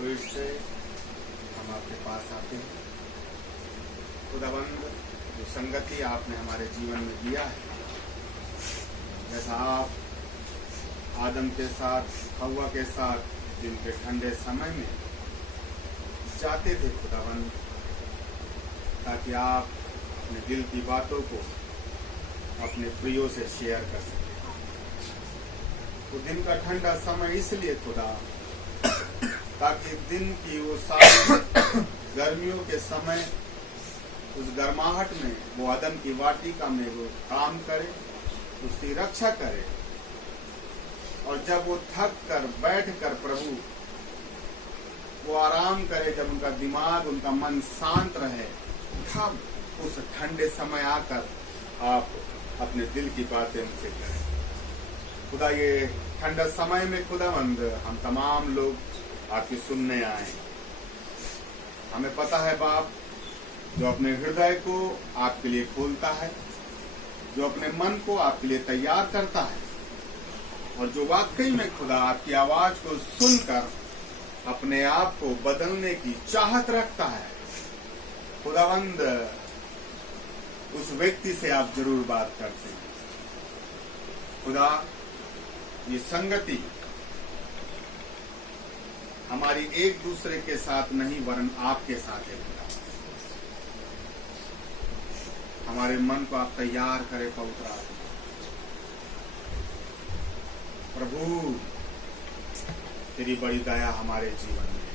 फिर से हम आपके पास आते हैं। खुदावंद, जो संगति आपने हमारे जीवन में दिया है, जैसा आप आदम के साथ, हव्वा के साथ दिन के ठंडे समय में जाते थे खुदावंद, ताकि आप अपने दिल की बातों को अपने प्रियो से शेयर कर सकें। तो दिन का ठंडा समय इसलिए खुदा, ताकि दिन की वो सारी गर्मियों के समय उस गर्माहट में वो आदम की वाटिका में वो काम करे, उसकी रक्षा करे, और जब वो थक कर बैठ कर प्रभु वो आराम करे, जब उनका दिमाग, उनका मन शांत रहे, तब उस ठंडे समय आकर आप अपने दिल की बातें उनसे करें। खुदा, ये ठंडा समय में खुदावंद हम तमाम लोग आपकी सुनने आए। हमें पता है बाप, जो अपने हृदय को आपके लिए खोलता है, जो अपने मन को आपके लिए तैयार करता है, और जो वाकई में खुदा आपकी आवाज को सुनकर अपने आप को बदलने की चाहत रखता है, खुदावंद उस व्यक्ति से आप जरूर बात करते हैं। खुदा, ये संगति हमारी एक दूसरे के साथ नहीं वरन आपके साथ है। खुदा, हमारे मन को आप तैयार करें पवित्र आत्मा। प्रभु, तेरी बड़ी दया हमारे जीवन में।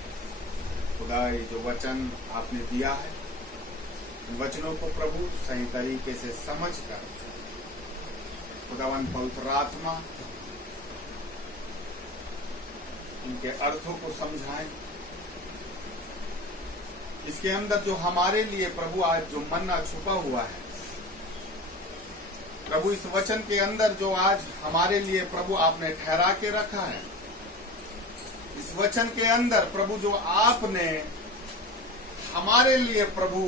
खुदा, ये जो वचन आपने दिया है, इन वचनों को प्रभु सही तरीके से समझ कर खुदावन पवित्र आत्मा इनके अर्थों को समझाएं। इसके अंदर जो हमारे लिए प्रभु आज जो मन्ना छुपा हुआ है, प्रभु इस वचन के अंदर जो आज हमारे लिए प्रभु आपने ठहरा के रखा है, इस वचन के अंदर प्रभु जो आपने हमारे लिए प्रभु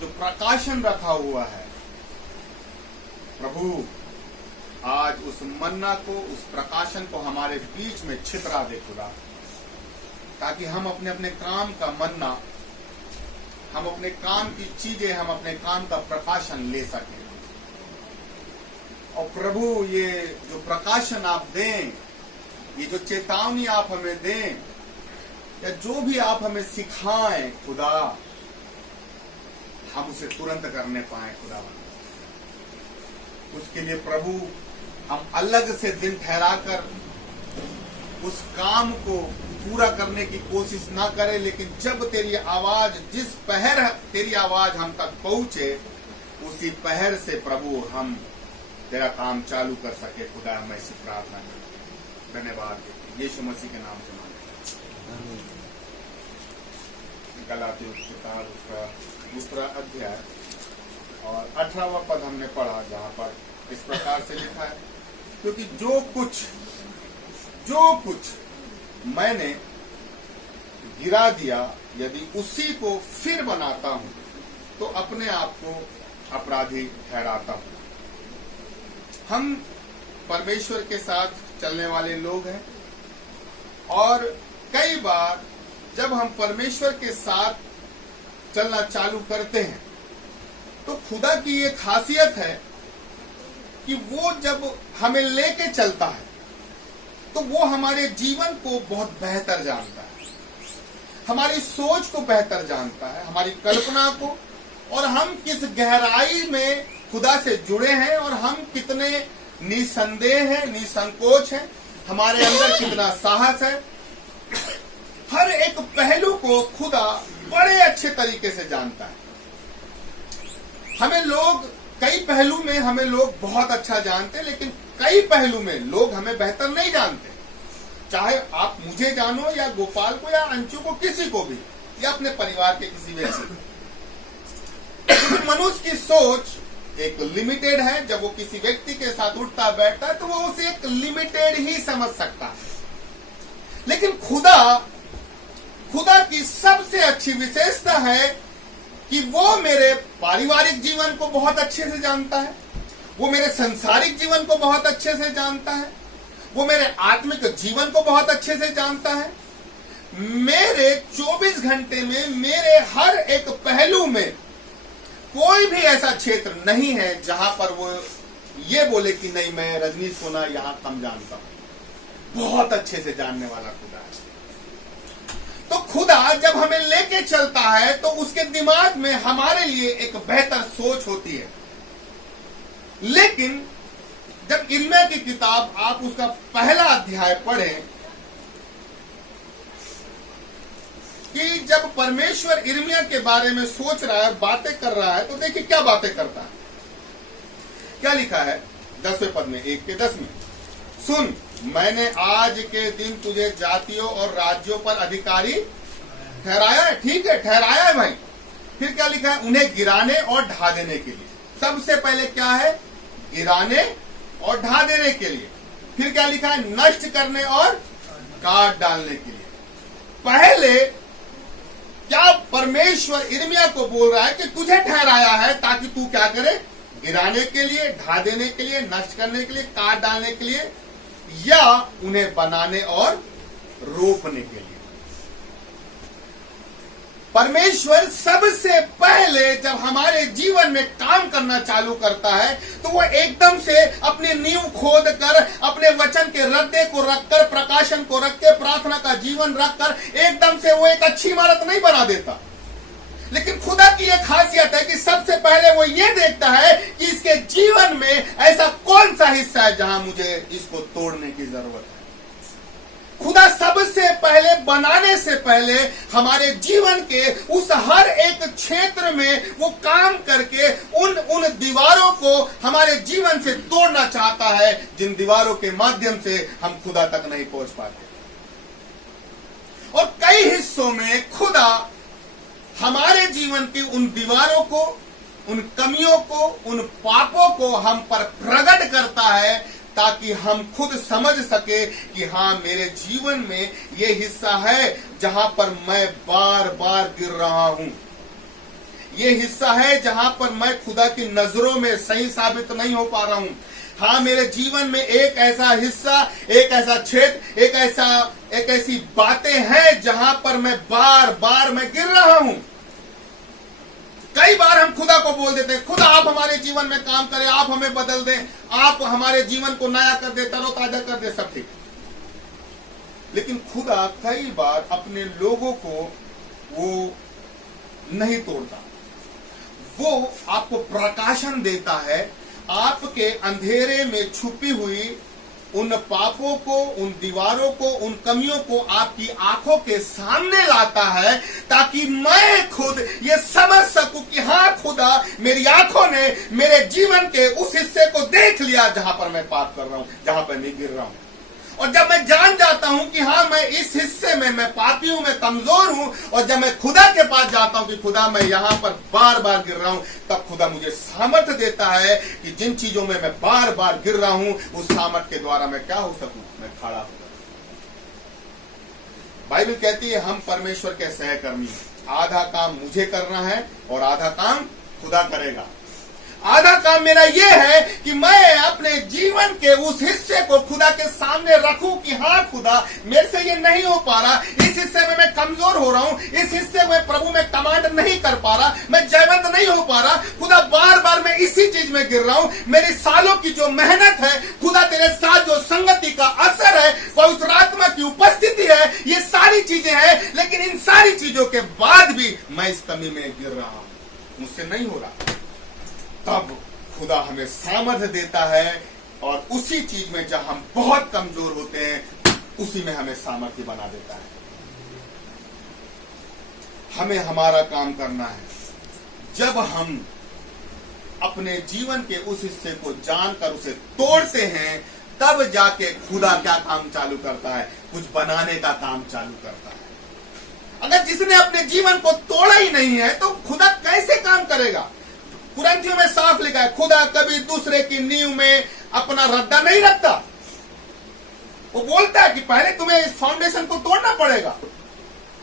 जो प्रकाशन रखा हुआ है, प्रभु आज उस मन्ना को, उस प्रकाशन को हमारे बीच में छितरा दे खुदा, ताकि हम अपने अपने काम का मन्ना, हम अपने काम की चीजें, हम अपने काम का प्रकाशन ले सकें। और प्रभु, ये जो प्रकाशन आप दें, ये जो चेतावनी आप हमें दें, या जो भी आप हमें सिखाएं खुदा, हम उसे तुरंत करने पाए खुदा। उसके लिए प्रभु हम अलग से दिन ठहराकर उस काम को पूरा करने की कोशिश ना करें, लेकिन जब तेरी आवाज, जिस पहर तेरी आवाज हम तक पहुंचे, उसी पहर से प्रभु हम तेरा काम चालू कर सके। खुदा, मैं इसी प्रार्थना करता हूं। धन्यवाद यीशु मसीह के नाम से मांगता हूं। गलातियों की किताब उसका 2 अध्याय और 18वां पद हमने पढ़ा, जहां पर इस प्रकार से लिखा है, क्योंकि जो कुछ मैंने गिरा दिया, यदि उसी को फिर बनाता हूं, तो अपने आप को अपराधी ठहराता हूं। हम परमेश्वर के साथ चलने वाले लोग हैं, और कई बार जब हम परमेश्वर के साथ चलना चालू करते हैं, तो खुदा की ये खासियत है कि वो जब हमें लेके चलता है, तो वो हमारे जीवन को बहुत बेहतर जानता है, हमारी सोच को बेहतर जानता है, हमारी कल्पना को, और हम किस गहराई में खुदा से जुड़े हैं, और हम कितने निसंदेह हैं, निसंकोच हैं, हमारे अंदर कितना साहस है। हर एक पहलू को खुदा बड़े अच्छे तरीके से जानता है। हमें लोग कई पहलू में हमें लोग बहुत अच्छा जानते हैं, लेकिन कई पहलू में लोग हमें बेहतर नहीं जानते। चाहे आप मुझे जानो, या गोपाल को, या अंशु को, किसी को भी, या अपने परिवार के किसी व्यक्ति को। मनुष्य की सोच एक लिमिटेड है। जब वो किसी व्यक्ति के साथ उठता बैठता है, तो वो उसे एक लिमिटेड ही समझ सकता है। लेकिन खुदा की सबसे अच्छी विशेषता है कि वो मेरे पारिवारिक जीवन को बहुत अच्छे से जानता है, वो मेरे संसारिक जीवन को बहुत अच्छे से जानता है, वो मेरे आत्मिक जीवन को बहुत अच्छे से जानता है। मेरे 24 घंटे में मेरे हर एक पहलू में कोई भी ऐसा क्षेत्र नहीं है जहां पर वो ये बोले कि नहीं मैं रजनीश को ना यहां कम जानता हूं। बहुत अच्छे से जानने वाला खुदा है। तो खुदा जब हमें लेके चलता है तो उसके दिमाग में हमारे लिए एक बेहतर सोच होती है। लेकिन जब इर्मिया की किताब आप उसका पहला अध्याय पढ़ें कि जब परमेश्वर इर्मिया के बारे में सोच रहा है, बातें कर रहा है, तो देखिए क्या बातें करता है। क्या लिखा है 10वें पद में, 1:10 में, सुन मैंने आज के दिन तुझे जातियों और राज्यों पर अधिकारी ठहराया है। ठीक है, ठहराया है भाई। फिर क्या लिखा है, उन्हें गिराने और ढा देने के लिए। सबसे पहले क्या है, गिराने और ढा देने के लिए। फिर क्या लिखा है, नष्ट करने और काट डालने के लिए। पहले क्या परमेश्वर इर्मिया को बोल रहा है कि तुझे ठहराया है ताकि तू क्या करे, गिराने के लिए, ढा देने के लिए, नष्ट करने के लिए, काट डालने के लिए, या उन्हें बनाने और रोपने के लिए। परमेश्वर सबसे पहले जब हमारे जीवन में काम करना चालू करता है तो वो एकदम से अपनी नींव खोद कर, अपने वचन के रद्दे को रखकर, प्रकाशन को रख के, प्रार्थना का जीवन रखकर एकदम से वो एक अच्छी इमारत नहीं बना देता। लेकिन खुदा की एक खासियत है कि सबसे पहले वो ये देखता है कि इसके जीवन में ऐसा कौन सा हिस्सा है जहां मुझे इसको तोड़ने की जरूरत है। खुदा सबसे पहले, बनाने से पहले हमारे जीवन के उस हर एक क्षेत्र में वो काम करके उन दीवारों को हमारे जीवन से तोड़ना चाहता है जिन दीवारों के माध्यम से हम खुदा तक नहीं पहुंच पाते। और कई हिस्सों में खुदा हमारे जीवन की उन दीवारों को, उन कमियों को, उन पापों को हम पर प्रकट करता है ताकि हम खुद समझ सके कि हाँ मेरे जीवन में ये हिस्सा है जहां पर मैं बार बार गिर रहा हूं। ये हिस्सा है जहां पर मैं खुदा की नजरों में सही साबित नहीं हो पा रहा हूं। हाँ मेरे जीवन में एक ऐसा हिस्सा, एक ऐसा क्षेत्र, एक ऐसी बातें हैं जहां पर मैं बार बार मैं गिर रहा हूं। कई बार हम खुदा को बोल देते हैं, खुदा आप हमारे जीवन में काम करें, आप हमें बदल दें, आप हमारे जीवन को नया कर दे, तरोताजा कर दे, सब ठीक। लेकिन खुदा कई बार अपने लोगों को वो नहीं तोड़ता। वो आपको प्रकाशन देता है, आपके अंधेरे में छुपी हुई उन पापों को, उन दीवारों को, उन कमियों को आपकी आंखों के सामने लाता है ताकि मैं खुद ये समझ सकूं कि हाँ खुदा मेरी आंखों ने मेरे जीवन के उस हिस्से को देख लिया जहां पर मैं पाप कर रहा हूं, जहां पर मैं गिर रहा हूं। और जब मैं जान जाता हूं कि हाँ मैं इस हिस्से में मैं पापी हूं, मैं कमजोर हूं, और जब मैं खुदा के पास जाता हूं कि खुदा मैं यहां पर बार बार गिर रहा हूं, तब खुदा मुझे सामर्थ्य देता है कि जिन चीजों में मैं बार बार गिर रहा हूं उस सामर्थ्य के द्वारा मैं क्या हो सकूं, मैं खड़ा हो सकूं। बाइबल कहती है हम परमेश्वर के सहकर्मी हैं। आधा काम मुझे करना है और आधा काम खुदा करेगा। आधा काम मेरा यह है कि मैं अपने जीवन के उस हिस्से को खुदा के सामने रखूं कि हाँ खुदा मेरे से ये नहीं हो पा रहा, इस हिस्से में मैं कमजोर हो रहा हूं, इस हिस्से में प्रभु मैं कमांड नहीं कर पा रहा, मैं जयवंत नहीं हो पा रहा, खुदा बार बार मैं इसी चीज में गिर रहा हूं। मेरी सालों की जो मेहनत है, खुदा तेरे साथ जो संगति का असर है, पवित्र आत्मा की उपस्थिति है, ये सारी चीजें हैं, लेकिन इन सारी चीजों के बाद भी मैं इस कमी में गिर रहा हूं, मुझसे नहीं हो रहा। तब खुदा हमें सामर्थ्य देता है और उसी चीज में जहां हम बहुत कमजोर होते हैं उसी में हमें सामर्थ्य बना देता है। हमें हमारा काम करना है। जब हम अपने जीवन के उस हिस्से को जानकर उसे तोड़ते हैं तब जाके खुदा क्या काम चालू करता है, कुछ बनाने का काम चालू करता है। अगर जिसने अपने जीवन को तोड़ा ही नहीं है तो खुदा कैसे काम करेगा। कुरिन्थियों में साफ लिखा है, खुदा कभी दूसरे की नींव में अपना रद्दा नहीं रखता। वो बोलता है कि पहले तुम्हें इस फाउंडेशन को तोड़ना पड़ेगा।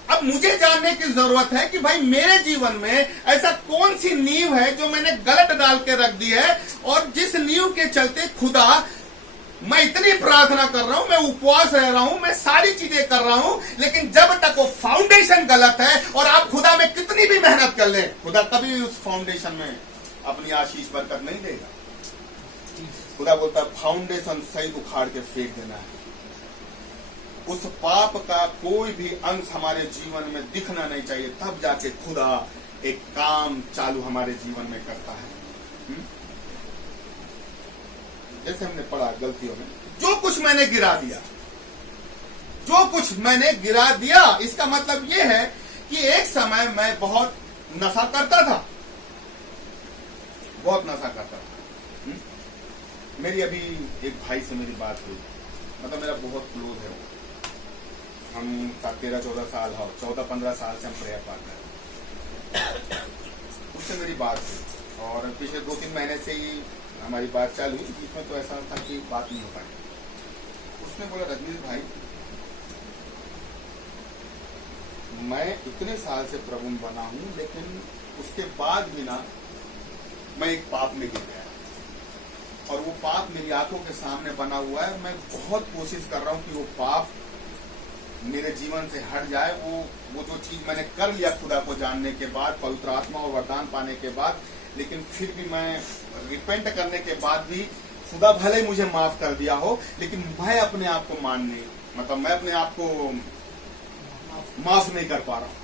अब मुझे जानने की जरूरत है कि भाई मेरे जीवन में ऐसा कौन सी नींव है जो मैंने गलत डाल के रख दी है और जिस नींव के चलते खुदा मैं इतनी प्रार्थना कर रहा हूं, मैं उपवास रह रहा हूं, मैं सारी चीजें कर रहा हूं, लेकिन जब तक वो फाउंडेशन गलत है, और आप खुदा में कितनी भी मेहनत कर लें, खुदा कभी भी उस फाउंडेशन में अपनी आशीष बरकत नहीं देगा। खुदा बोलता है फाउंडेशन सही उखाड़ के फेंक देना है। उस पाप का कोई भी अंश हमारे जीवन में दिखना नहीं चाहिए, तब जाके खुदा एक काम चालू हमारे जीवन में करता है। जैसे हमने पढ़ा गलतियों में, जो कुछ मैंने गिरा दिया, जो कुछ मैंने गिरा दिया, इसका मतलब यह है कि एक समय मैं बहुत नशा करता था, बहुत नशा करता था। मेरी अभी एक भाई से मेरी बात हुई, मतलब मेरा बहुत क्लोज है वो, हम 13-14 साल हो, 14-15 साल से हम प्रेयर पार्टनर, उससे मेरी बात हुई, और पिछले 2-3 महीने से ही हमारी बात चालू हुई। इसमें तो ऐसा था कि बात नहीं हो पाई। उसने बोला रजनीश भाई, मैं इतने साल से प्रभु में बना हूं, लेकिन उसके बाद भी ना मैं एक पाप में गिर गया, और वो पाप मेरी आंखों के सामने बना हुआ है। मैं बहुत कोशिश कर रहा हूं कि वो पाप मेरे जीवन से हट जाए। वो जो चीज मैंने कर लिया खुदा को जानने के बाद, पवित्र आत्मा और वरदान पाने के बाद, लेकिन फिर भी मैं रिपेंट करने के बाद भी खुदा भले मुझे माफ कर दिया हो, लेकिन मैं अपने आप को मैं अपने आप को माफ नहीं कर पा रहा हूं।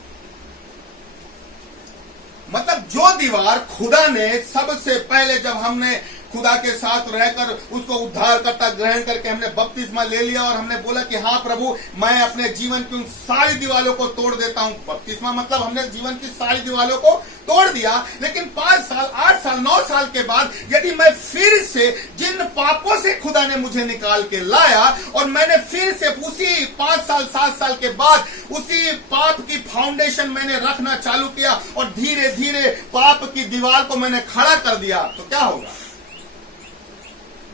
मतलब जो दीवार खुदा ने सबसे पहले, जब हमने खुदा के साथ रहकर उसको उद्धारकर्ता ग्रहण करके हमने बपतिस्मा ले लिया, और हमने बोला कि हाँ प्रभु, मैं अपने जीवन की उन सारी दीवारों को तोड़ देता हूं। बपतिस्मा मतलब हमने जीवन की सारी दीवारों को तोड़ दिया। लेकिन 5 साल, 8 साल, 9 साल के बाद यदि मैं फिर से जिन पापों से खुदा ने मुझे निकाल के लाया, और मैंने फिर से उसी 5 साल, 7 साल के बाद उसी पाप की फाउंडेशन मैंने रखना चालू किया, और धीरे धीरे पाप की दीवार को मैंने खड़ा कर दिया, तो क्या होगा?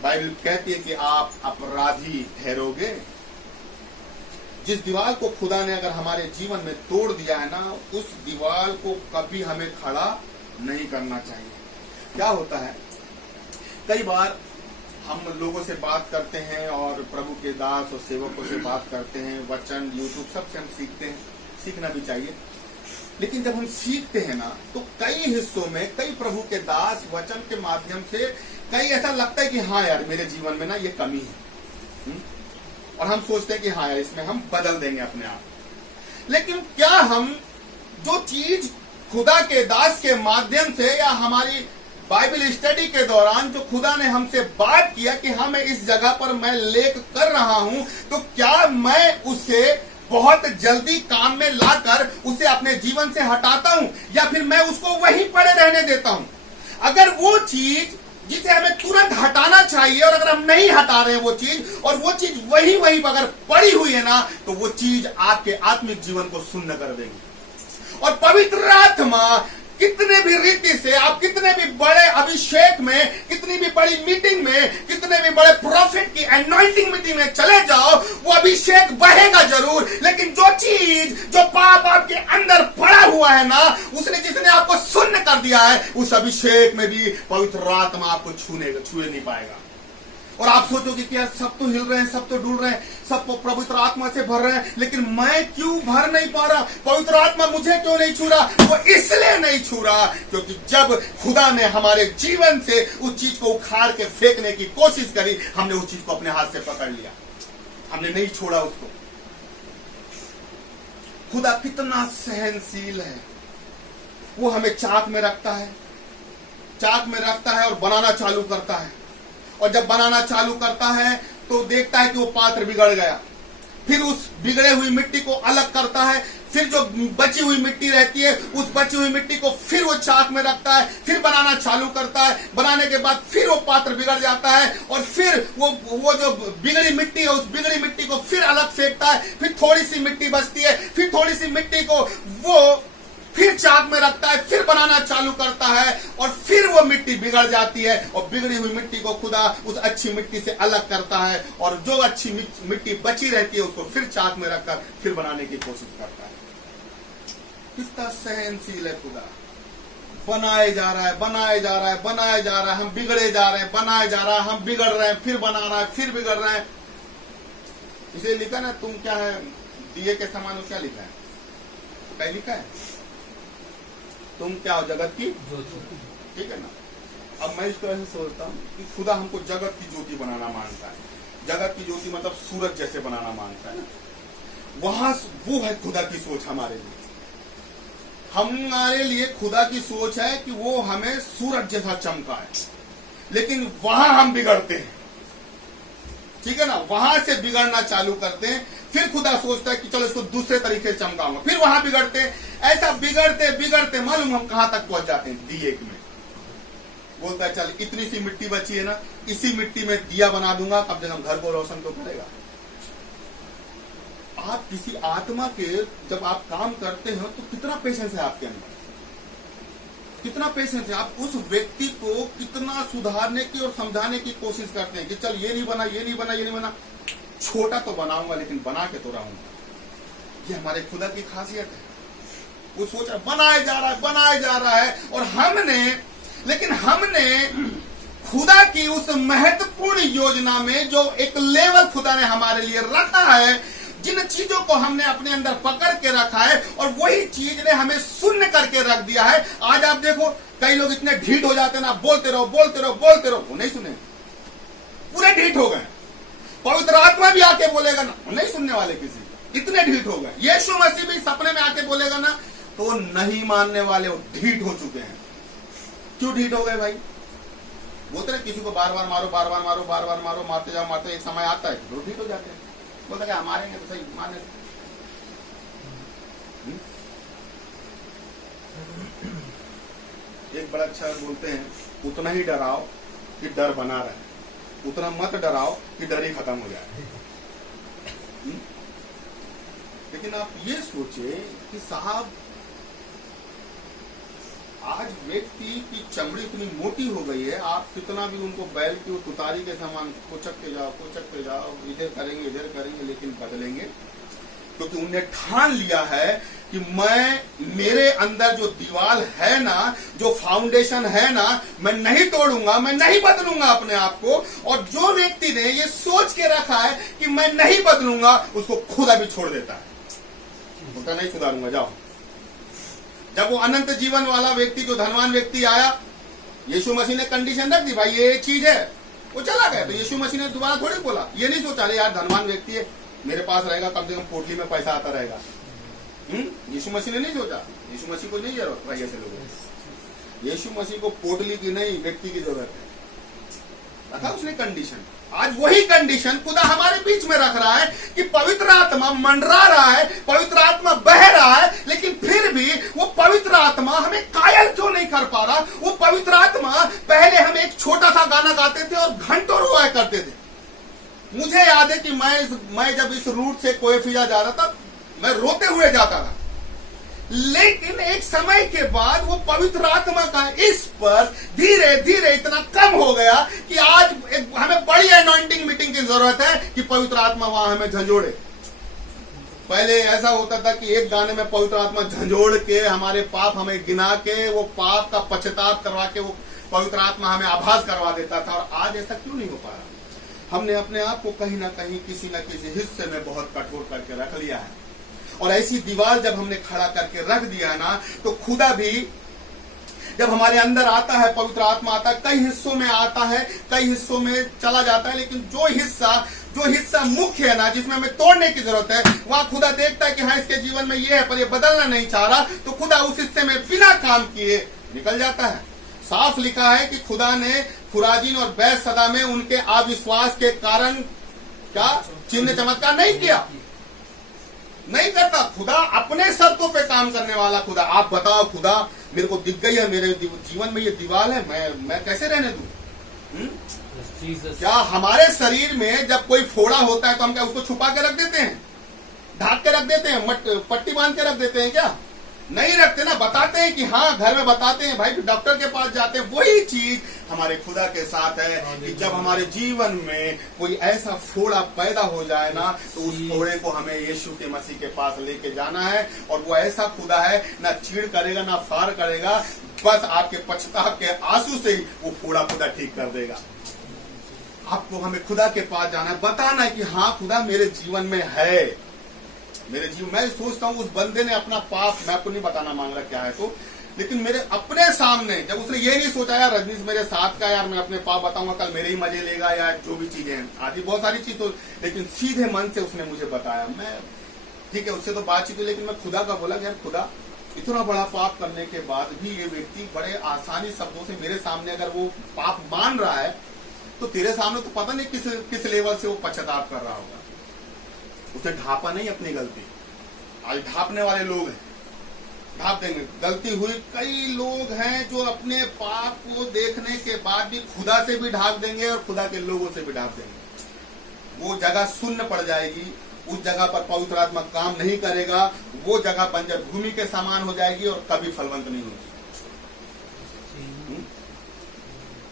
बाइबल कहती है कि आप अपराधी ठहरोगे। जिस दीवार को खुदा ने अगर हमारे जीवन में तोड़ दिया है ना, उस दीवार को कभी हमें खड़ा नहीं करना चाहिए। क्या होता है, कई बार हम लोगों से बात करते हैं, और प्रभु के दास और सेवकों से बात करते हैं, वचन, यूट्यूब, सबसे हम सीखते हैं, सीखना भी चाहिए। लेकिन जब हम सीखते हैं ना, तो कई हिस्सों में, कई प्रभु के दास वचन के माध्यम से कई ऐसा लगता है कि हाँ यार, मेरे जीवन में ना ये कमी है, और हम सोचते हैं कि हाँ यार, इसमें हम बदल देंगे अपने आप। लेकिन क्या हम जो चीज खुदा के दास के माध्यम से, या हमारी बाइबल स्टडी के दौरान जो खुदा ने हमसे बात किया कि हाँ मैं इस जगह पर मैं लेख कर रहा हूं, तो क्या मैं उसे बहुत जल्दी काम में लाकर उसे अपने जीवन से हटाता हूं, या फिर मैं उसको वहीं पड़े रहने देता हूं? अगर वो चीज जिसे हमें तुरंत हटाना चाहिए, और अगर हम नहीं हटा रहे हैं वो चीज, और वो चीज वहीं अगर पड़ी हुई है ना, तो वो चीज आपके आत्मिक जीवन को शून्य कर देगी। और पवित्र आत्मा कितने भी रीति से, आप कितने भी बड़े अभिषेक में, कितनी भी बड़ी मीटिंग में, कितने भी बड़े प्रॉफिट की एनॉइंटिंग मीटिंग में चले जाओ, वो अभिषेक बहेगा जरूर, लेकिन जो चीज, जो पाप आपके अंदर पड़ा हुआ है ना, जिसने आपको शून्य कर दिया है, उस अभिषेक में भी पवित्र आत्मा आपको छुए नहीं पाएगा। और आप सोचोगे कि यार, सब तो हिल रहे हैं, सब तो डुल रहे हैं, सब तो पवित्र आत्मा से भर रहे हैं, लेकिन मैं क्यों भर नहीं पा रहा? पवित्र आत्मा मुझे क्यों नहीं छू रहा? वो इसलिए नहीं छू रहा क्योंकि जब खुदा ने हमारे जीवन से उस चीज को उखाड़ के फेंकने की कोशिश करी, हमने उस चीज को अपने हाथ से पकड़ लिया, हमने नहीं छोड़ा उसको। खुदा कितना सहनशील है, वो हमें चाक में रखता है, और बनाना चालू करता है। और जब बनाना चालू करता है तो देखता है कि वो पात्र बिगड़ गया, फिर उस बिगड़े हुई मिट्टी को अलग करता है, फिर जो बची हुई मिट्टी रहती है, उस बची हुई मिट्टी को फिर वो चाक में रखता है, फिर बनाना चालू करता है। बनाने के बाद फिर वो पात्र बिगड़ जाता है, और फिर वो जो बिगड़ी मिट्टी है, उस बिगड़ी मिट्टी को फिर अलग फेंकता है, फिर थोड़ी सी मिट्टी बचती है, फिर थोड़ी सी मिट्टी को वो फिर चाक में रखता है, फिर बनाना चालू करता है, और फिर वो मिट्टी बिगड़ जाती है, और बिगड़ी हुई मिट्टी को खुदा उस अच्छी मिट्टी से अलग करता है, और जो अच्छी मिट्टी बची रहती है उसको फिर चाक में रखकर फिर बनाने की कोशिश करता है। कितना सहनशील है खुदा, बनाए जा रहा है, बनाए जा रहा है, बनाए जा रहा है, हम बिगड़े जा रहे हैं, बनाए जा रहा है, हम बिगड़ रहे हैं, फिर बना रहा है, फिर बिगड़ रहे हैं। इसे लिखा ना, तुम क्या है दिए के समान हो, क्या लिखा है, क्या लिखा है, तुम क्या हो जगत की, ठीक है ना। अब मैं इसको ऐसे सोचता हूँ कि खुदा हमको जगत की ज्योति बनाना मांगता है। जगत की ज्योति मतलब सूरज जैसे बनाना मांगता है ना, वहां वो है खुदा की सोच हमारे लिए। हमारे लिए खुदा की सोच है कि वो हमें सूरज जैसा चमकाए, लेकिन वहां हम बिगड़ते हैं, ठीक है ना, वहां से बिगड़ना चालू करते हैं। फिर खुदा सोचता है कि चलो इसको दूसरे तरीके से चमकाऊंगा, फिर वहां बिगड़ते हैं। ऐसा बिगड़ते बिगड़ते मालूम हम कहां तक पहुंच जाते हैं, दिए में। बोलता है चल इतनी सी मिट्टी बची है ना, इसी मिट्टी में दिया बना दूंगा, कम से कम घर को रोशन तो करेगा। आप किसी आत्मा के जब आप काम करते हो तो कितना पेशेंस है आपके अंदर, कितना पेशेंस है। आप उस व्यक्ति को कितना सुधारने की और समझाने की कोशिश करते हैं कि चल ये नहीं बना, ये नहीं बना, ये नहीं बना, छोटा तो बनाऊंगा लेकिन बना के तो रहूंगा। ये हमारे खुदा की खासियत है। वो सोच रहा बनाया जा रहा है, बनाया जा रहा है, और हमने खुदा की उस महत्वपूर्ण योजना में जो एक लेवल खुदा ने हमारे लिए रखा है, जिन चीजों को हमने अपने अंदर पकड़ के रखा है, और वही चीज ने हमें शून्य करके रख दिया है। आज आप देखो कई लोग इतने ढीठ हो जाते हैं ना, बोलते रहो बोलते रहो बोलते रहो, वो नहीं सुने, पूरे ढीठ हो गए। पवित्र आत्मा भी आके बोलेगा ना, वो नहीं सुनने वाले किसी, इतने ढीठ हो गए। यीशु मसीह भी सपने में आके बोलेगा ना, तो नहीं मानने वाले वो ढीठ हो चुके हैं। क्यों ढीठ हो गए भाई? बोलते ना किसी को बार बार मारो, बार बार मारो, बार बार मारो, मारते जाओ मारते, एक समय आता है तो ढीठ हो जाते हैं। बोलता क्या मारेंगे तो सही, मारने एक बड़ा अच्छा बोलते हैं, उतना ही डराओ कि डर बना रहे, उतना मत डराओ कि डर ही खत्म हो जाए। लेकिन आप ये सोचे कि साहब आज व्यक्ति की चमड़ी इतनी मोटी हो गई है, आप कितना भी उनको बैल की तुतारी के समान कोचकते जाओ, इधर करेंगे, लेकिन बदलेंगे, क्योंकि उन्हें ठान लिया है कि मेरे अंदर जो दीवार है ना, जो फाउंडेशन है ना, मैं नहीं तोड़ूंगा, मैं नहीं बदलूंगा अपने आप को। और जो व्यक्ति ने ये सोच के रखा है कि मैं नहीं बदलूंगा, उसको खुदा भी छोड़ देता है, बोलता नहीं सुधारूंगा, जाओ। जब वो अनंत जीवन वाला व्यक्ति, जो धनवान व्यक्ति आया, यीशु मसीह ने कंडीशन रख दी, भाई ये चीज है, वो चला गया। तो यीशु मसीह ने दोबारा थोड़ी बोला, ये नहीं सोचा अरे यार धनवान व्यक्ति है, मेरे पास रहेगा, कम से कम पोटली में पैसा आता रहेगा। यीशु मसीह ने नहीं सोचा, यीशु मसीह को नहीं जरूरत भाई ऐसे लोगों। यीशु मसीह को पोटली की नहीं, व्यक्ति की जरूरत है। रखा उसने कंडीशन। आज वही कंडीशन खुदा हमारे बीच में रख रहा है कि पवित्र आत्मा मंडरा रहा है, पवित्र आत्मा बह रहा है, लेकिन फिर भी वो पवित्र आत्मा हमें कायल क्यों नहीं कर पा रहा? वो पवित्र आत्मा, पहले हम एक छोटा सा गाना गाते थे और घंटों रोया करते थे। मुझे याद है कि मैं जब इस रूट से कोएफिजा जा रहा था, मैं रोते हुए जाता था, लेकिन एक समय के बाद वो पवित्र आत्मा का इस पर धीरे धीरे इतना कम हो गया कि आज हमें बड़ी एनॉइंटिंग मीटिंग की जरूरत है कि पवित्र आत्मा वहां हमें झंझोड़े। पहले ऐसा होता था कि एक गाने में पवित्र आत्मा झंझोड़ के हमारे पाप हमें गिना के, वो पाप का पश्चाताप करवा के वो पवित्र आत्मा हमें आभास करवा देता था। और आज ऐसा क्यों नहीं हो पा रहा? हमने अपने आप को कहीं ना कहीं किसी न किसी हिस्से में बहुत कठोर करके रख लिया है। और ऐसी दीवार जब हमने खड़ा करके रख दिया ना, तो खुदा भी जब हमारे अंदर आता है, पवित्र आत्मा आता है, कई हिस्सों में आता है, कई हिस्सों में चला जाता है, लेकिन जो हिस्सा मुख्य है ना, जिसमें हमें तोड़ने की जरूरत है, वहां खुदा देखता है कि हाँ इसके जीवन में ये है पर ये बदलना नहीं चाह रहा, तो खुदा उस हिस्से में बिना काम किए निकल जाता है। साफ लिखा है कि खुदा ने खुराजीन और बैतसैदा में उनके अविश्वास के कारण क्या चिन्ह चमत्कार नहीं किया, नहीं करता। खुदा अपने शर्तों पे काम करने वाला खुदा। आप बताओ, खुदा मेरे को दिख गई है, मेरे जीवन में ये दीवार है, मैं कैसे रहने दूं? क्या हमारे शरीर में जब कोई फोड़ा होता है तो हम क्या उसको छुपा के रख देते हैं, ढाक के रख देते हैं, पट्टी बांध के रख देते हैं क्या? नहीं रखते ना, बताते हैं कि हाँ घर में बताते हैं भाई, डॉक्टर के पास जाते हैं। वही चीज हमारे खुदा के साथ है कि जब हमारे जीवन में कोई ऐसा फोड़ा पैदा हो जाए ना, तो उस फोड़े को हमें यीशु के मसीह के पास लेके जाना है। और वो ऐसा खुदा है, ना चीड़ करेगा ना फार करेगा, बस आपके पछताव के आंसू से ही वो फोड़ा खुदा ठीक कर देगा। आपको हमें खुदा के पास जाना है, बताना है कि हाँ खुदा मेरे जीवन में है, मेरे जीवन। मैं सोचता हूँ उस बंदे ने अपना पाप, मैं आपको नहीं बताना मांग रहा क्या है तो, लेकिन मेरे अपने सामने जब उसने ये नहीं सोचा यार रजनीश मेरे साथ का, यार मैं अपने पाप बताऊंगा कल मेरे ही मजे लेगा, या जो भी चीजें हैं आदि बहुत सारी चीज, तो लेकिन सीधे मन से उसने मुझे बताया। मैं ठीक है उससे तो बातचीत हुई, लेकिन मैं खुदा का बोला यार खुदा इतना बड़ा पाप करने के बाद भी ये व्यक्ति बड़े आसानी शब्दों से मेरे सामने अगर वो पाप मान रहा है, तो तेरे सामने तो पता नहीं किस लेवल से वो पश्चाताप कर रहा होगा। उसे ढापा नहीं अपनी गलती। आज ढापने वाले लोग हैं, ढाप देंगे। गलती हुई, कई लोग हैं जो अपने पाप को देखने के बाद भी खुदा से भी ढाप देंगे और खुदा के लोगों से भी ढाप देंगे। वो जगह शून्य पड़ जाएगी, उस जगह पर पवित्र आत्मा काम नहीं करेगा, वो जगह बंजर भूमि के समान हो जाएगी और कभी फलवंत नहीं होगी।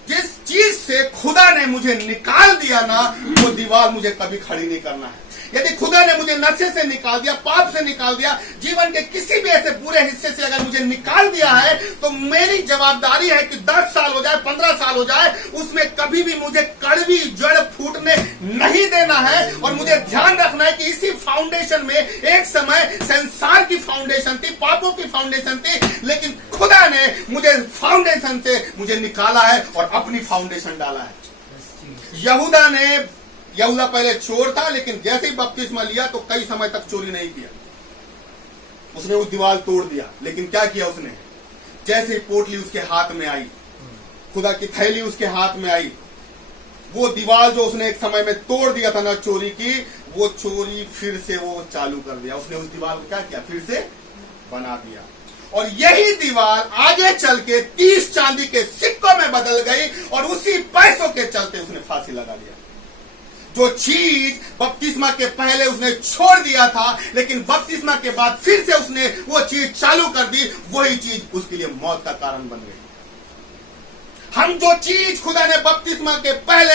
जिस चीज से खुदा ने मुझे निकाल दिया ना, वो दीवार मुझे कभी खड़ी नहीं करना है। यदि खुदा ने मुझे नशे से निकाल दिया, पाप से निकाल दिया, जीवन के किसी भी ऐसे बुरे हिस्से से अगर मुझे निकाल दिया है, तो मेरी जवाबदारी है कि 10 साल हो जाए, 15 साल हो जाए, उसमें कभी भी मुझे कड़वी जड़ फूटने नहीं देना है। और मुझे ध्यान रखना है कि इसी फाउंडेशन में एक समय संसार की फाउंडेशन थी, पापों की फाउंडेशन थी, लेकिन खुदा ने मुझे फाउंडेशन से मुझे निकाला है और अपनी फाउंडेशन डाला है। यहूदा पहले चोर था, लेकिन जैसे ही बपतिस्मा लिया तो कई समय तक चोरी नहीं किया। उसने वो दीवार तोड़ दिया, लेकिन क्या किया उसने? जैसे ही पोटली उसके हाथ में आई, खुदा की थैली उसके हाथ में आई, वो दीवार जो उसने एक समय में तोड़ दिया था ना चोरी की, वो चोरी फिर से वो चालू कर दिया। उसने उस दीवार को क्या किया? फिर से बना दिया। और यही दीवार आगे चल के 30 चांदी के सिक्कों में बदल गई और उसी पैसों के चलते उसने फांसी लगा लिया। जो चीज बपतिस्मा के पहले उसने छोड़ दिया था, लेकिन बपतिस्मा के बाद फिर से उसने वो चीज चालू कर दी, वही चीज उसके लिए मौत का कारण बन गई। हम जो चीज खुदा ने बपतिस्मा के पहले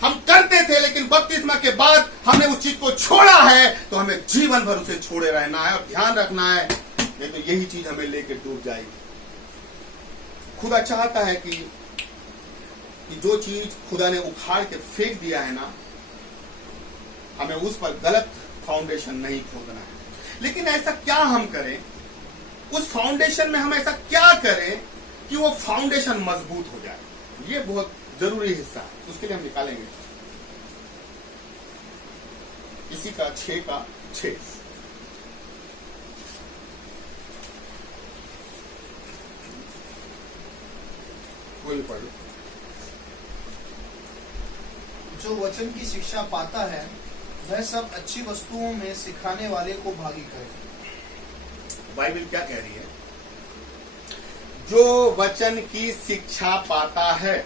हम करते थे, लेकिन बपतिस्मा के बाद हमने उस चीज को छोड़ा है, तो हमें जीवन भर उसे छोड़े रहना है और ध्यान रखना है, नहीं तो यही चीज हमें लेकर डूब जाएगी। खुदा चाहता है कि जो चीज खुदा ने उखाड़ के फेंक दिया है ना, हमें उस पर गलत फाउंडेशन नहीं खोदना है। लेकिन ऐसा क्या हम करें, उस फाउंडेशन में हम ऐसा क्या करें कि वो फाउंडेशन मजबूत हो जाए? ये बहुत जरूरी हिस्सा है, उसके लिए हम निकालेंगे इसी का 6 का 6। कोई पढ़ लो। जो वचन की शिक्षा पाता है वह सब अच्छी वस्तुओं में सिखाने वाले को भागी कहे। बाइबल क्या कह रही है? जो वचन की शिक्षा पाता है,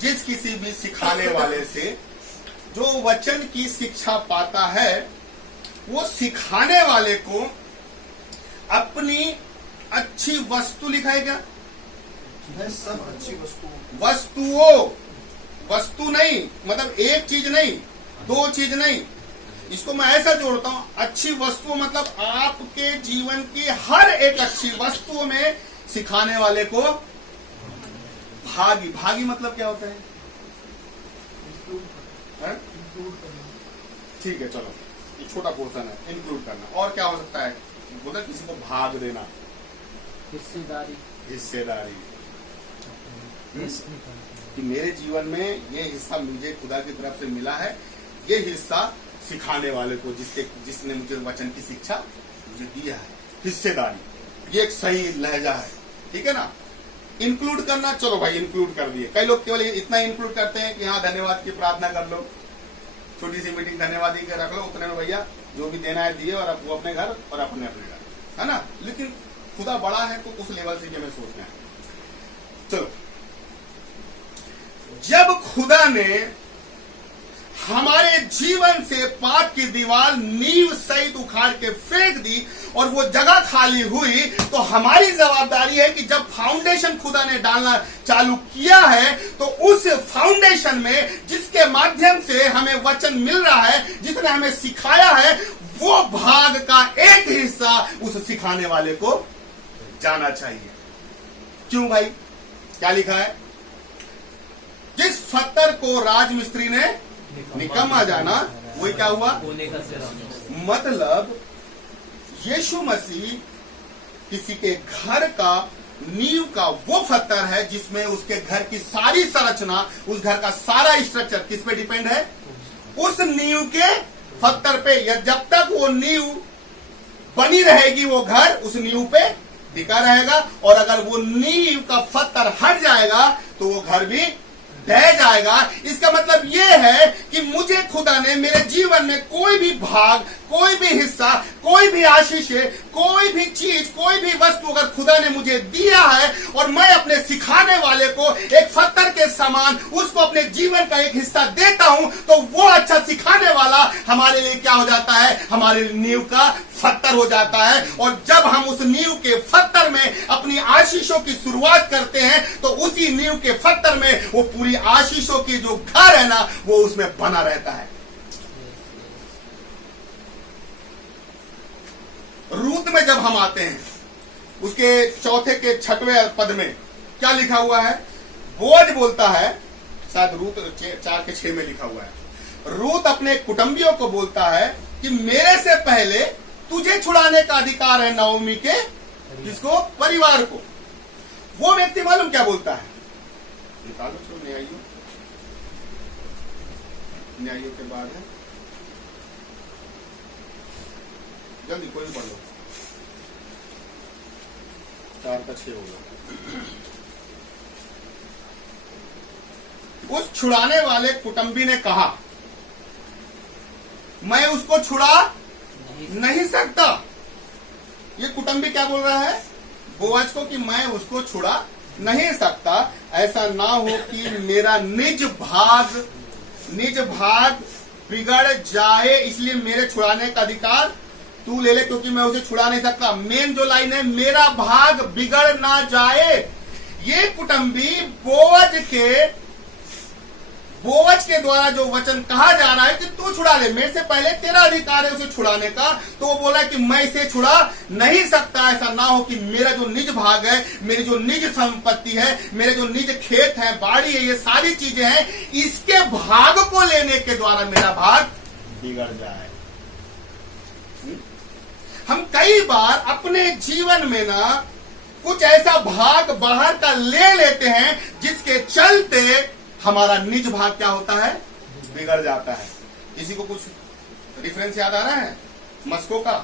जिस किसी भी सिखाने वाले से जो वचन की शिक्षा पाता है, वो सिखाने वाले को अपनी अच्छी वस्तु लिखाएगा। वह सब अच्छी वस्तु नहीं, मतलब एक चीज नहीं, 2 चीज नहीं, इसको मैं ऐसा जोड़ता हूं, अच्छी वस्तु मतलब आपके जीवन की हर एक अच्छी वस्तु में सिखाने वाले को भागी मतलब क्या होता है? ठीक है, चलो ये छोटा पोर्शन है, इंक्लूड करना। और क्या हो सकता है? बोला किसी को भाग देना, हिस्सेदारी कि मेरे जीवन में ये हिस्सा मुझे खुदा की तरफ से मिला है, ये हिस्सा सिखाने वाले को जिसने मुझे वचन की शिक्षा मुझे दिया है। हिस्सेदारी, ये एक सही लहजा है, ठीक है ना? इंक्लूड करना, चलो भाई इंक्लूड कर दिए। कई लोग केवल इतना इंक्लूड करते हैं कि हाँ धन्यवाद की प्रार्थना कर लो, छोटी सी मीटिंग धन्यवाद ही रख लो, उतने में भैया जो भी देना है दिए, और वो अपने घर और अपने घर, है ना? लेकिन खुदा बड़ा है तो उस लेवल से हमें सोचना है। चलो, जब खुदा ने हमारे जीवन से पाप की दीवार नींव सहित उखाड़ के फेंक दी और वो जगह खाली हुई, तो हमारी जवाबदारी है कि जब फाउंडेशन खुदा ने डालना चालू किया है तो उस फाउंडेशन में जिसके माध्यम से हमें वचन मिल रहा है, जिसने हमें सिखाया है, वो भाग का एक हिस्सा उस सिखाने वाले को जाना चाहिए। क्यों भाई? क्या लिखा है? जिस पत्थर को राजमिस्त्री ने निकम्मा जाना, वही क्या हुआ? मतलब यीशु मसीह किसी के घर का नींव का वो पत्थर है जिसमें उसके घर की सारी संरचना, उस घर का सारा स्ट्रक्चर किस पे डिपेंड है? उस नींव के पत्थर पे। या जब तक वो नींव बनी रहेगी, वो घर उस नींव पे टिका रहेगा, और अगर वो नींव का पत्थर हट जाएगा तो वो घर भी ढह जाएगा। इसका मतलब यह है कि मुझे खुदा ने मेरे जीवन में कोई भी भाग, कोई भी हिस्सा, कोई भी आशीष, कोई भी चीज, कोई भी वस्तु अगर खुदा ने मुझे दिया है और मैं अपने सिखाने वाले को एक पत्थर के समान उसको अपने जीवन का एक हिस्सा देता हूं, तो वो अच्छा सिखाने वाला हमारे लिए क्या हो जाता है? हमारे नींव का पत्थर हो जाता है। और जब हम उस नींव के पत्थर में अपनी आशीषों की शुरुआत करते हैं, तो उसी नींव के पत्थर में वो पूरी आशीषों की जो घर है ना, वो उसमें बना रहता है। रूत में जब हम आते हैं, उसके चौथे के 6वें पद में क्या लिखा हुआ है? बोअज बोलता है, शायद रूत 4 के 6 में लिखा हुआ है। रूत अपने कुटुंबियों को बोलता है कि मेरे से पहले तुझे छुड़ाने का अधिकार है नाओमी के किसको? परिवार को। वो व्यक्ति मालूम क्या बोलता है? निकालो छोड़, न्यायियों, न्यायियों के बाद है, जल्दी कोई भी पढ़ लो, 4 का 6 होगा। उस छुड़ाने वाले कुटुंबी ने कहा, मैं उसको छुड़ा नहीं सकता। ये कुटुंबी क्या बोल रहा है बोअज को कि मैं उसको छुड़ा नहीं सकता। ऐसा ना हो कि मेरा निज भाग बिगड़ जाए, इसलिए मेरे छुड़ाने का अधिकार तू ले ले, क्योंकि मैं उसे छुड़ा नहीं सकता। मेन जो लाइन है, मेरा भाग बिगड़ ना जाए। ये कुटुंबी बोअज के द्वारा जो वचन कहा जा रहा है कि तू छुड़ा ले, मेरे से पहले तेरा अधिकार है उसे छुड़ाने का, तो वो बोला कि मैं इसे छुड़ा नहीं सकता। ऐसा ना हो कि मेरा जो निज भाग है, मेरी जो निज संपत्ति है, मेरे जो निज खेत है, बाड़ी है, ये सारी चीजें हैं, इसके भाग को लेने के द्वारा मेरा भाग बिगड़ जाए। हम कई बार अपने जीवन में ना कुछ ऐसा भाग बाहर का ले लेते हैं जिसके चलते हमारा निज भाग क्या होता है? बिगड़ जाता है। किसी को कुछ रेफरेंस याद आ रहा है मस्को का?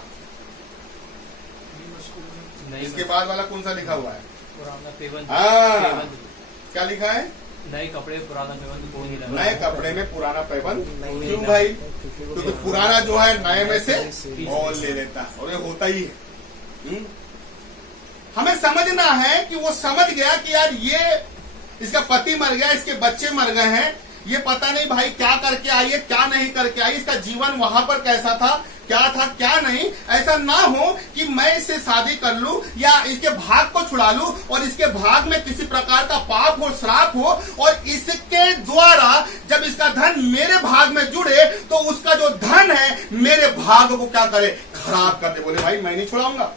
इसके बाद वाला कौन सा लिखा हुआ है? पुराना पेवन। हाँ, क्या लिखा है? नए कपड़े पुराना पेवन। नए कपड़े में पुराना पैबंद। क्यों भाई? क्योंकि पुराना जो है नए में से और ले लेता है, और ये होता ही है। हमें समझना है कि वो समझ गया कि यार ये इसका पति मर गया, इसके बच्चे मर गए हैं, ये पता नहीं भाई क्या करके आई है, क्या नहीं करके आई, इसका जीवन वहां पर कैसा था, क्या नहीं। ऐसा ना हो कि मैं इससे शादी कर लूं या इसके भाग को छुड़ा लूं और इसके भाग में किसी प्रकार का पाप हो, श्राप हो, और इसके द्वारा जब इसका धन मेरे भाग में जुड़े तो उसका जो धन है मेरे भाग को क्या करे? खराब कर दे। बोले भाई मैं नहीं छुड़ाऊंगा।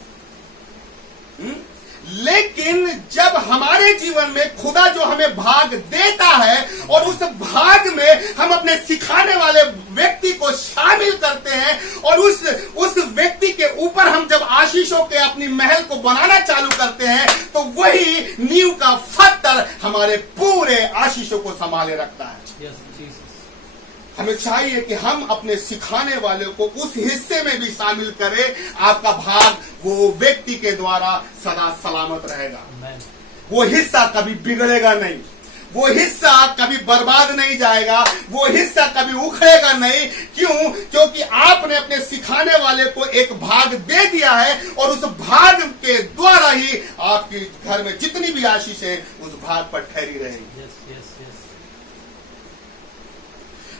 लेकिन जब हमारे जीवन में खुदा जो हमें भाग देता है और उस भाग में हम अपने सिखाने वाले व्यक्ति को शामिल करते हैं और उस व्यक्ति के ऊपर हम जब आशीषों के अपनी महल को बनाना चालू करते हैं, तो वही नींव का पत्थर हमारे पूरे आशीषों को संभाले रखता है। हमें चाहिए कि हम अपने सिखाने वाले को उस हिस्से में भी शामिल करें। आपका भाग वो व्यक्ति के द्वारा सदा सलामत रहेगा। वो हिस्सा कभी बिगड़ेगा नहीं, वो हिस्सा कभी बर्बाद नहीं जाएगा, वो हिस्सा कभी उखड़ेगा नहीं। क्यों? क्योंकि आपने अपने सिखाने वाले को एक भाग दे दिया है और उस भाग के द्वारा ही आपके घर में जितनी भी आशीष है उस भाग पर ठहरी रहेगी।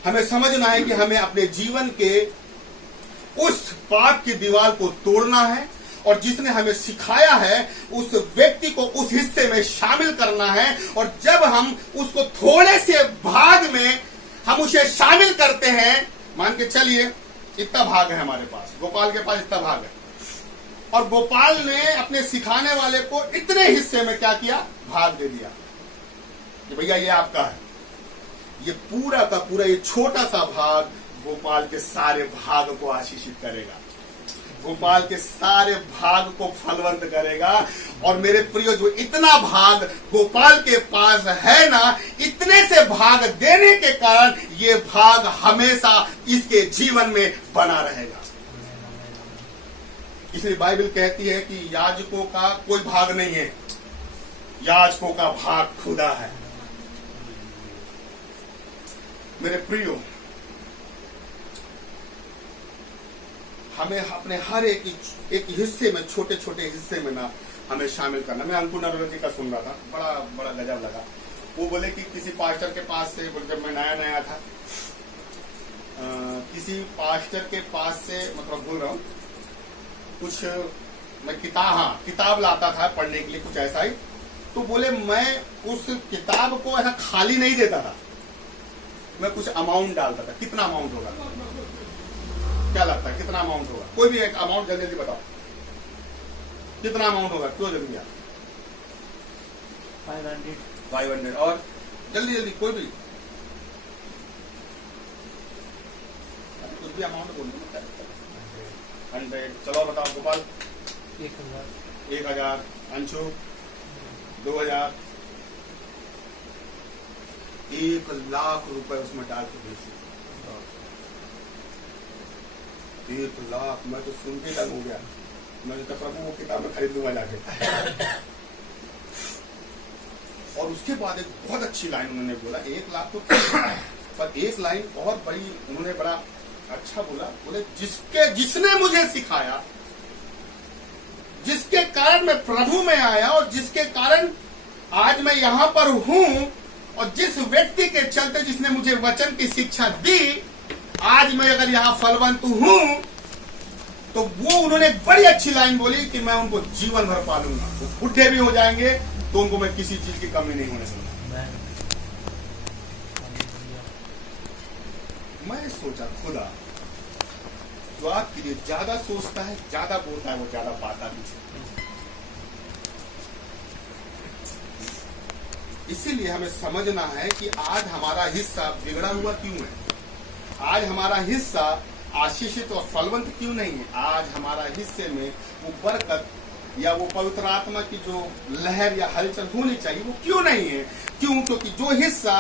हमें समझना है कि हमें अपने जीवन के उस पाप की दीवार को तोड़ना है और जिसने हमें सिखाया है उस व्यक्ति को उस हिस्से में शामिल करना है। और जब हम उसको थोड़े से भाग में हम उसे शामिल करते हैं, मान के चलिए इतना भाग है हमारे पास, गोपाल के पास इतना भाग है, और गोपाल ने अपने सिखाने वाले को इतने हिस्से में क्या किया, भाग दे दिया कि भैया ये आपका है। ये पूरा का पूरा ये छोटा सा भाग गोपाल के सारे भाग को आशीषित करेगा, गोपाल के सारे भाग को फलवंत करेगा। और मेरे प्रियो, जो इतना भाग गोपाल के पास है ना, इतने से भाग देने के कारण ये भाग हमेशा इसके जीवन में बना रहेगा। इसलिए बाइबल कहती है कि याजकों का कोई भाग नहीं है, याजकों का भाग खुदा है। मेरे प्रियो, हमें अपने हर एक हिस्से में, छोटे छोटे हिस्से में ना हमें शामिल करना। मैं अंकुर नरोला जी का सुन रहा था, बड़ा बड़ा गजब लगा। वो बोले कि किसी पास्टर के पास से, जब मैं नया नया था, किसी पास्टर के पास से, मतलब बोल रहा हूँ कुछ, मैं किताब लाता था पढ़ने के लिए, कुछ ऐसा ही। तो बोले मैं उस किताब को ऐसा खाली नहीं देता था, मैं कुछ अमाउंट डालता था। कितना अमाउंट होगा, क्या लगता है कितना अमाउंट होगा? कोई भी एक अमाउंट जल्दी जल्दी बताओ, कितना अमाउंट होगा? क्यों जल्दी यार? 500 और जल्दी जल्दी कोई भी कुछ भी अमाउंट बोलिए। 100, चलो बताओ गोपाल। 1000, अंशु 2000, 1,00,000 रुपए उसमें डाल के भेजिए। 1,00,000, मैं तो सुन के लग हो गया। मैं तो प्रभु वो किताब में खरीद लूंगा जाके। और उसके बाद एक बहुत अच्छी लाइन उन्होंने बोला, 1,00,000 तो पर एक लाइन और बड़ी उन्होंने बड़ा अच्छा बोला। बोले जिसने मुझे सिखाया, जिसके कारण मैं प्रभु में आया और जिसके कारण आज मैं यहां पर हूं, और जिस व्यक्ति के चलते जिसने मुझे वचन की शिक्षा दी, आज मैं अगर यहां फलवंत हूं, तो वो उन्होंने एक बड़ी अच्छी लाइन बोली कि मैं उनको जीवन भर पालूंगा। वो बुढ़े भी हो जाएंगे तो उनको मैं किसी चीज की कमी नहीं होने दूंगा। मैं सोचा खुदा जो आपके लिए ज्यादा सोचता है, ज्यादा बोलता है, वो ज्यादा पाता भी है। इसीलिए हमें समझना है कि आज हमारा हिस्सा बिगड़ा हुआ क्यों है, आज हमारा हिस्सा आशीषित और फलवंत क्यों नहीं है, आज हमारा हिस्से में वो बरकत या वो पवित्र आत्मा की जो लहर या हलचल होनी चाहिए वो क्यों नहीं है। क्यों? क्योंकि जो हिस्सा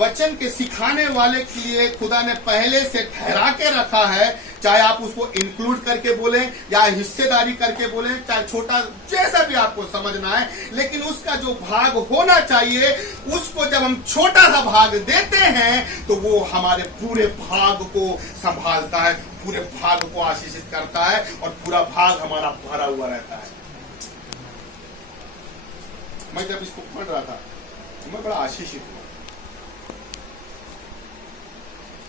वचन के सिखाने वाले के लिए खुदा ने पहले से ठहरा के रखा है, चाहे आप उसको इंक्लूड करके बोले या हिस्सेदारी करके बोले, चाहे छोटा जैसा भी आपको समझना है, लेकिन उसका जो भाग होना चाहिए, उसको जब हम छोटा सा भाग देते हैं तो वो हमारे पूरे भाग को संभालता है, पूरे भाग को आशीषित करता है और पूरा भाग हमारा भरा हुआ रहता है। मैं जब इसको पढ़ रहा था तो मैं बड़ा आशीषित हुआ।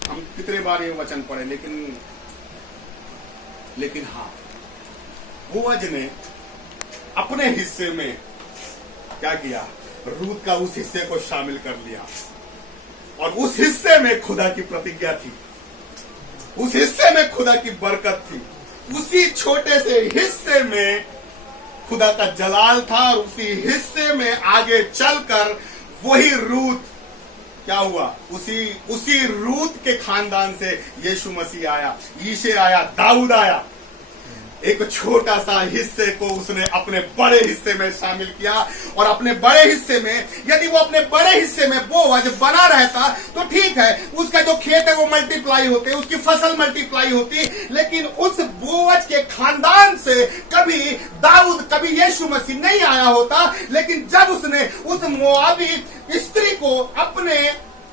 हम कितने बार ये वचन पढ़े, लेकिन हाँ, बोअज ने अपने हिस्से में क्या किया, रूत का उस हिस्से को शामिल कर लिया और उस हिस्से में खुदा की प्रतिज्ञा थी, उस हिस्से में खुदा की बरकत थी, उसी छोटे से हिस्से में खुदा का जलाल था और उसी हिस्से में आगे चलकर वही रूत क्या हुआ, उसी रूत के खानदान से यीशु मसीह आया, यीशे आया, दाऊद आया। एक छोटा सा हिस्से को उसने अपने बड़े हिस्से में शामिल किया और अपने बड़े हिस्से में, यदि वो अपने बड़े हिस्से में बोअज बना रहता तो ठीक है, उसका जो खेत है वो मल्टीप्लाई होते, उसकी फसल मल्टीप्लाई होती, लेकिन उस बोअज के खानदान से कभी दाऊद, कभी यीशु मसीह नहीं आया होता। लेकिन जब उसने उस मोआबी स्त्री को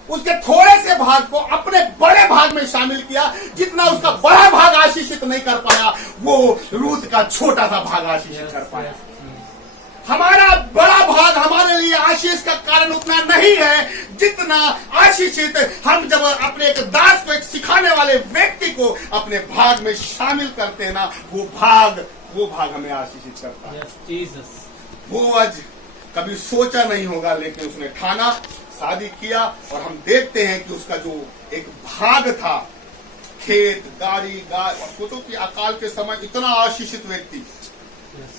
उसके थोड़े से भाग को अपने बड़े भाग में शामिल किया, जितना उसका बड़ा भाग आशीषित नहीं कर पाया, वो रूत का छोटा सा भाग आशीषित कर पाया। हमारा बड़ा भाग हमारे लिए आशीष का कारण उतना नहीं है जितना आशीषित हम जब अपने एक दास को, एक सिखाने वाले व्यक्ति को अपने भाग में शामिल करते हैं ना, वो भाग हमें आशीषित करता है। Yes, Jesus. वो आज कभी सोचा नहीं होगा, लेकिन उसने ठाना, शादी किया, और हम देखते हैं कि उसका जो एक भाग था, खेत, गाड़ी, गाय, और सोचो कि अकाल के समय इतना आशीषित व्यक्ति, Yes.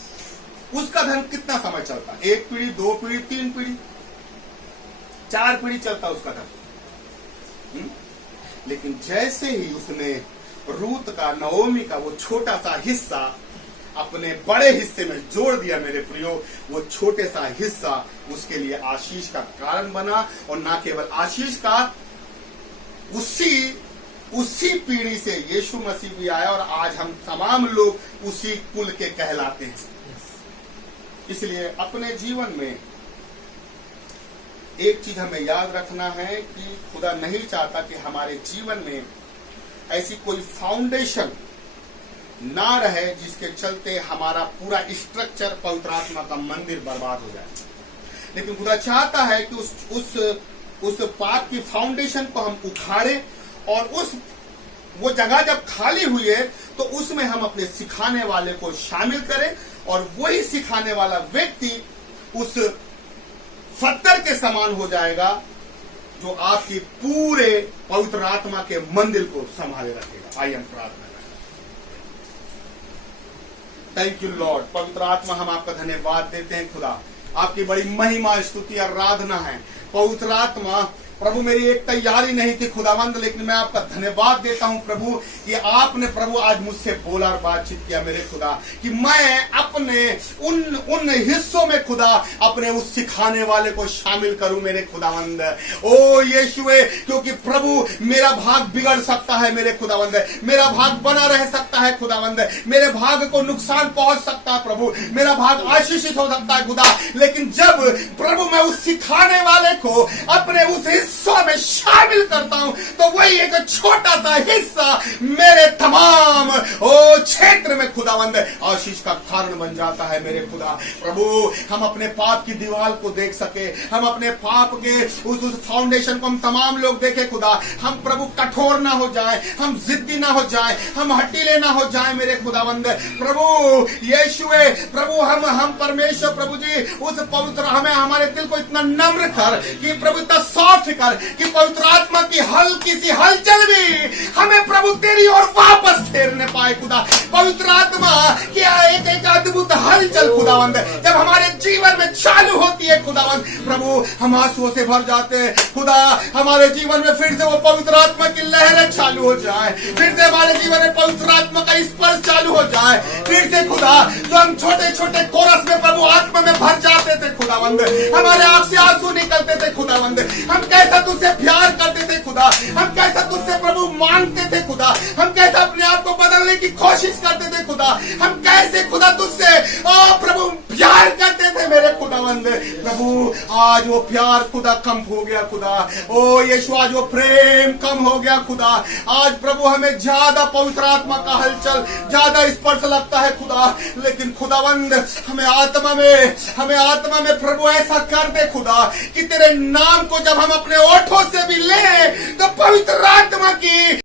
उसका धन कितना समय चलता? 1 पीढ़ी, 2 पीढ़ी, 3 पीढ़ी, 4 पीढ़ी चलता उसका धन। लेकिन जैसे ही उसने रूत का, नवोमी का वो छोटा सा हिस्सा अपने बड़े हिस्से में जोड़ दिया, मेरे प्रियो, वो छोटे सा हिस्सा उसके लिए आशीष का कारण बना। और ना केवल आशीष का, उसी पीढ़ी से यीशु मसीह भी आया, और आज हम तमाम लोग उसी कुल के कहलाते हैं। Yes. इसलिए अपने जीवन में एक चीज हमें याद रखना है कि खुदा नहीं चाहता कि हमारे जीवन में ऐसी कोई फाउंडेशन ना रहे जिसके चलते हमारा पूरा स्ट्रक्चर, पवित्र आत्मा का मंदिर बर्बाद हो जाए। लेकिन खुदा चाहता है कि उस पाप की फाउंडेशन को हम उखाड़े, और वो जगह जब खाली हुई है तो उसमें हम अपने सिखाने वाले को शामिल करें, और वही सिखाने वाला व्यक्ति उस पत्थर के समान हो जाएगा जो आपकी पूरे पवित्र आत्मा के मंदिर को संभाले रखेगा। आइए हम प्रार्थना करें। Thank you Lord. पवित्र आत्मा, हम आपका धन्यवाद देते हैं खुदा, आपकी बड़ी महिमा, स्तुति, आराधना है। पवित्र आत्मा प्रभु, मेरी एक तैयारी नहीं थी खुदावंद, लेकिन मैं आपका धन्यवाद देता हूं प्रभु कि आपने प्रभु आज मुझसे बोला और बातचीत किया मेरे खुदा, कि मैं अपने उन हिस्सों में खुदा अपने उस सिखाने वाले को शामिल करूं मेरे खुदावंद। ओ यीशुए, क्योंकि प्रभु मेरा भाग बिगड़ सकता है मेरे खुदावंद, मेरा भाग बना रह सकता है खुदावंद, मेरे भाग को नुकसान पहुंच सकता है प्रभु, मेरा भाग आशीषित हो सकता है खुदा। लेकिन जब प्रभु मैं उस सिखाने वाले को अपने उस हिस्सा में शामिल करता हूं, तो वही एक छोटा सा हिस्सा मेरे तमाम क्षेत्र में खुदावंद आशीष का कारण बन जाता है मेरे खुदा। प्रभु, हम अपने पाप की दीवार को देख सके, हम अपने पाप के उस फाउंडेशन को हम तमाम लोग देखे खुदा। हम प्रभु कठोर ना हो जाए, हम जिद्दी ना हो जाए, हम हटीले ना हो जाए मेरे खुदावंद। प्रभु यीशुए, प्रभु हम परमेश्वर प्रभु जी, उस पवित्र हमें हमारे दिल को इतना नम्र कर कि प्रभु इतना सॉफ्ट कर कि पवित्र आत्मा की हल्की सी हलचल भी हमें प्रभु तेरी ओर वापस फेरने पाए खुदा। पवित्र आत्मा की एक अद्भुत हलचल खुदावंद जब हमारे जीवन में चालू होती है खुदावंद, प्रभु हम आंसुओं से भर जाते हैं खुदा। हमारे जीवन में फिर से वो पवित्र आत्मा की लहरें चालू हो जाए, फिर से हमारे जीवन में पवित्र आत्मा का स्पर्श चालू हो जाए, फिर से खुदा जो हम छोटे छोटे कोरस में प्रभु आत्मा में भर जाते थे खुदावंद, हमारे आंख से आंसू निकलते थे खुदावंद, हम कैसा तुझसे प्यार करते थे खुदा, हम कैसा तुझसे प्रभु मांगते थे खुदा, हम कैसा अपने आप को बदलने की कोशिश करते थे खुदा, हम कैसे खुदा तुझसे प्रभु प्यार करते थे मेरे खुदावंद। प्रभु आज वो प्यार खुदा कम हो गया खुदा। ओ यीशु, आज वो प्रेम कम हो गया खुदा। आज प्रभु हमें ज्यादा पवित्र आत्मा का हलचल, ज्यादा स्पर्श लगता है खुदा। लेकिन खुदावंद हमें आत्मा में प्रभु ऐसा कर दे खुदा कि तेरे नाम को जब हम अपने ओठों से भी ले तो पवित्र आत्मा की